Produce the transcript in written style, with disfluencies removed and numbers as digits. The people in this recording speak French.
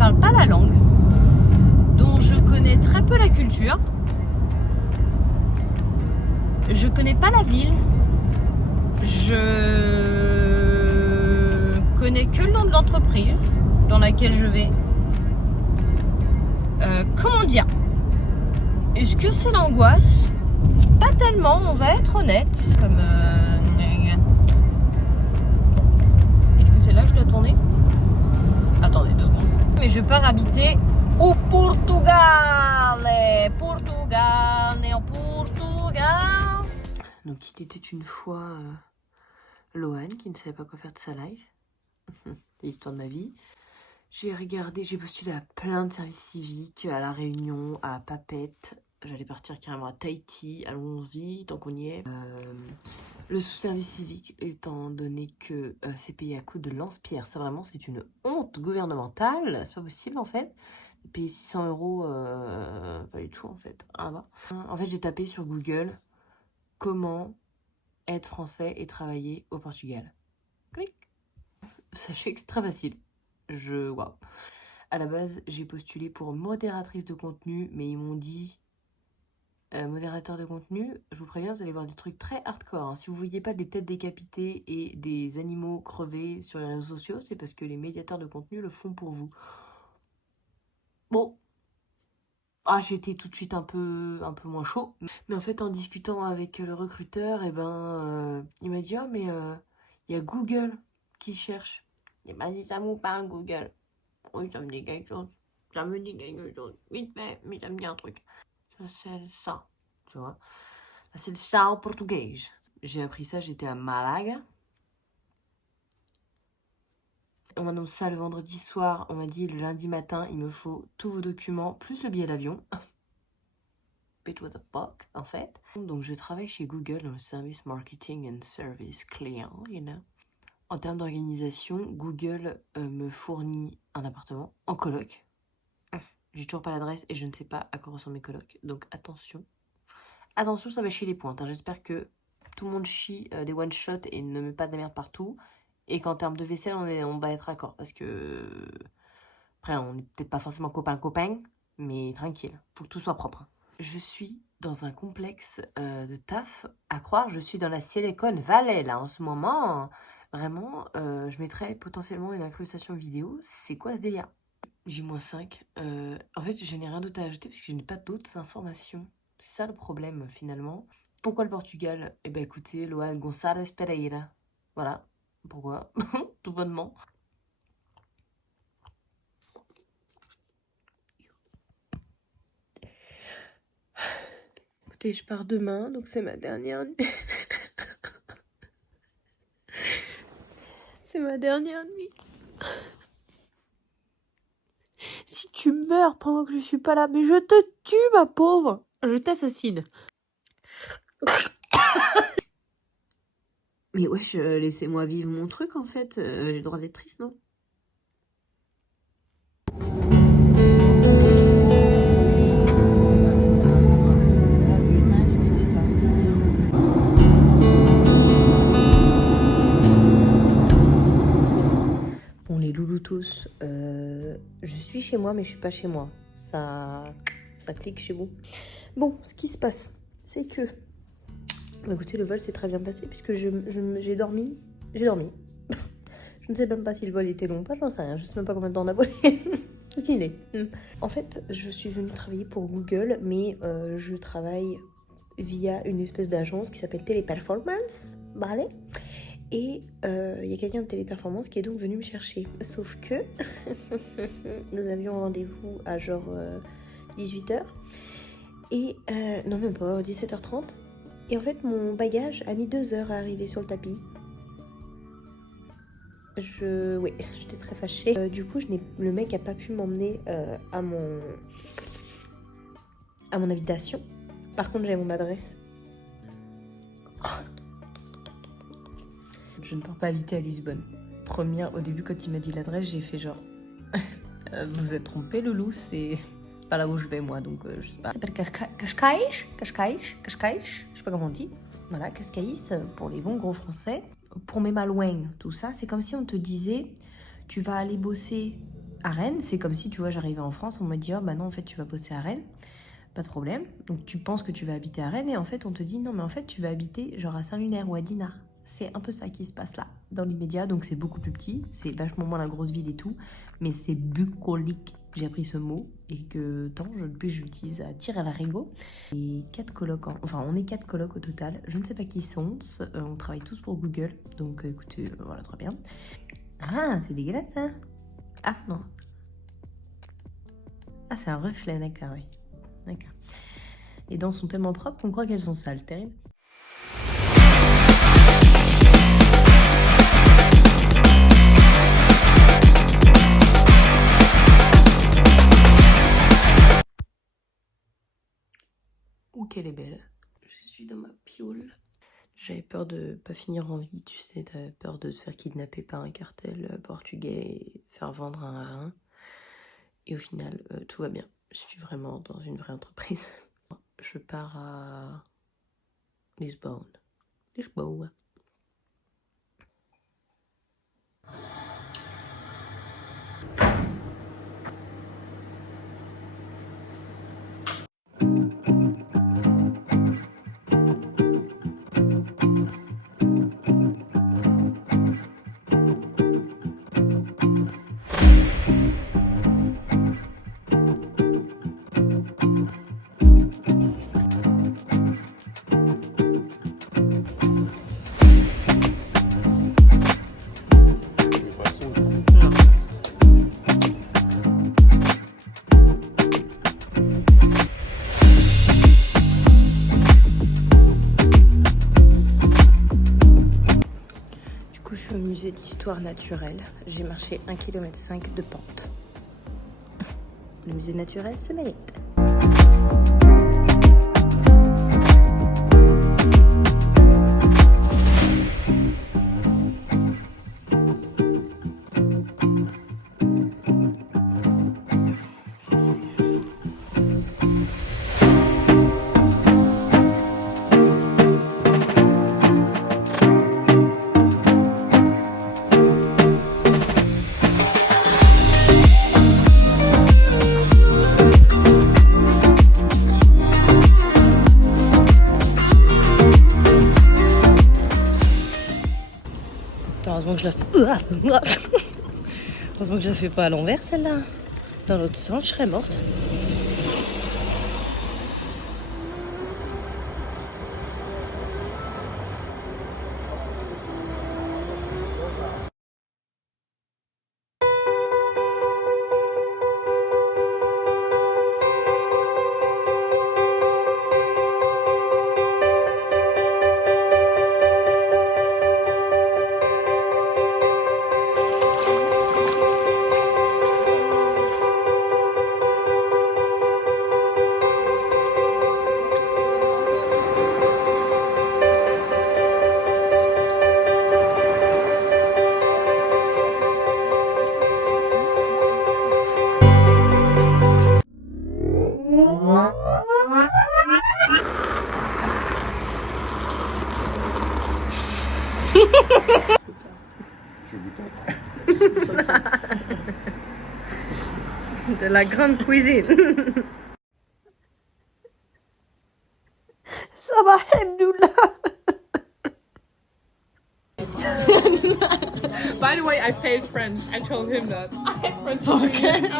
parle pas la langue, dont je connais très peu la culture, je connais pas la ville, je connais que le nom de l'entreprise dans laquelle je vais. Comment dire? Est-ce que c'est l'angoisse? Pas tellement, on va être honnête. Comme est-ce que c'est là que je dois tourner? Attendez 2 secondes. Mais je pars habiter au Portugal. Portugal, né en Portugal. Donc il était une fois Lohan qui ne savait pas quoi faire de sa life. L'histoire de ma vie. J'ai postulé à plein de services civiques, à La Réunion, à Papette. J'allais partir carrément à Tahiti, allons-y, tant qu'on y est. Le sous-service civique, étant donné que c'est payé à coup de lance-pierre, ça vraiment c'est une honte gouvernementale, c'est pas possible en fait. Payer 600 euros, pas du tout en fait. Ah bah. En fait j'ai tapé sur Google comment être français et travailler au Portugal. Clic. Sachez que c'est très facile. Waouh. À la base, j'ai postulé pour modératrice de contenu, mais ils m'ont dit modérateur de contenu, je vous préviens, vous allez voir des trucs très hardcore. Hein. Si vous ne voyez pas des têtes décapitées et des animaux crevés sur les réseaux sociaux, c'est parce que les médiateurs de contenu le font pour vous. Bon. Ah, j'étais tout de suite un peu moins chaud. Mais en fait, en discutant avec le recruteur, il m'a dit, oh, mais il y a Google qui cherche. Il m'a dit, ça vous parle Google? Oui, ça me dit quelque chose. Ça me dit quelque chose. Vite fait, mais ça me dit un truc. C'est ça, tu vois. C'est le chao portugais. J'ai appris ça, j'étais à Malaga. On m'annonce ça le vendredi soir. On m'a dit le lundi matin, il me faut tous vos documents, plus le billet d'avion. Bitch, what the fuck, en fait. Donc, je travaille chez Google dans le service marketing and service client, you know. En termes d'organisation, Google me fournit un appartement en coloc. J'ai toujours pas l'adresse et je ne sais pas à quoi ressemblent mes colocs. Donc attention. Attention, ça va chier les pointes. Hein. J'espère que tout le monde chie des one-shots et ne met pas de la merde partout. Et qu'en termes de vaisselle, on va être d'accord. Parce que... Après, on n'est peut-être pas forcément copain-copain, mais tranquille. Faut que tout soit propre. Je suis dans un complexe de taf. À croire, je suis dans la Silicon Valley, là, en ce moment. Vraiment, je mettrais potentiellement une incrustation vidéo. C'est quoi ce délire? J-5. En fait, je n'ai rien d'autre à ajouter parce que je n'ai pas d'autres informations. C'est ça le problème, finalement. Pourquoi le Portugal? Eh ben, écoutez, Lohan Gonçalves Pereira. Voilà. Pourquoi? Tout bonnement. Écoutez, je pars demain, donc c'est ma dernière nuit. C'est ma dernière nuit. Si tu meurs pendant que je suis pas là, mais je te tue, ma pauvre. Je t'assassine. Mais wesh, laissez-moi vivre mon truc, en fait. J'ai le droit d'être triste, non? Bon, les louloutos, je suis chez moi, mais je suis pas chez moi. Ça clique chez vous. Bon, ce qui se passe, c'est que... Écoutez, le vol s'est très bien passé puisque j'ai dormi. J'ai dormi. Je ne sais même pas si le vol était long ou pas, j'en sais rien. Je sais même pas combien de temps on a volé. Aucune idée. En fait, je suis venue travailler pour Google, mais je travaille via une espèce d'agence qui s'appelle Téléperformance. Vale. Et il y a quelqu'un de Téléperformance qui est donc venu me chercher. Sauf que nous avions rendez-vous à genre 18h. Et non, même pas, 17h30. Et en fait, mon bagage a mis 2 heures à arriver sur le tapis. Oui, j'étais très fâchée. Du coup, le mec a pas pu m'emmener à mon habitation. Par contre, j'ai mon adresse. Je ne pars pas habiter à Lisbonne. Première, au début, quand il m'a dit l'adresse, j'ai fait genre... vous êtes trompé, Loulou, c'est pas là où je vais, moi, donc je sais pas. Ça s'appelle Cascais. Je sais pas comment on dit. Voilà, Cascais, pour les bons gros français. Pour mes malouins, tout ça, c'est comme si on te disait, tu vas aller bosser à Rennes. C'est comme si, tu vois, j'arrivais en France, on me dit, oh bah non, en fait, tu vas bosser à Rennes. Pas de problème. Donc tu penses que tu vas habiter à Rennes et en fait, on te dit, non, mais en fait, tu vas habiter genre à Saint-Lunaire ou à Dinard. C'est un peu ça qui se passe là, dans l'immédiat. Donc c'est beaucoup plus petit, c'est vachement moins la grosse ville et tout, mais c'est bucolique. J'ai appris ce mot et que depuis je l'utilise à tirer à l'arigot. Et 4 colocs, enfin on est 4 colocs au total. Je ne sais pas qui sont, on travaille tous pour Google, donc écoutez, voilà, très bien. Ah, c'est dégueulasse ça. Ah non. Ah, c'est un reflet, d'accord, oui. D'accord. Les dents sont tellement propres qu'on croit qu'elles sont sales, terrible. Ouh, qu'elle est belle. Je suis dans ma piole. J'avais peur de pas finir en vie, tu sais, t'avais peur de te faire kidnapper par un cartel portugais et faire vendre un rein. Et au final, tout va bien. Je suis vraiment dans une vraie entreprise. Je pars à Lisbonne. Lisboa. Je suis au musée d'histoire naturelle. J'ai marché 1,5 km de pente. Le musée naturel se mérite. Heureusement que je la fais. Heureusement que je la fais pas à l'envers celle-là. Dans l'autre sens, je serais morte. De la grande cuisine. Ça va, Abdullah. By the way, I failed French. I told him that. I had French. Okay.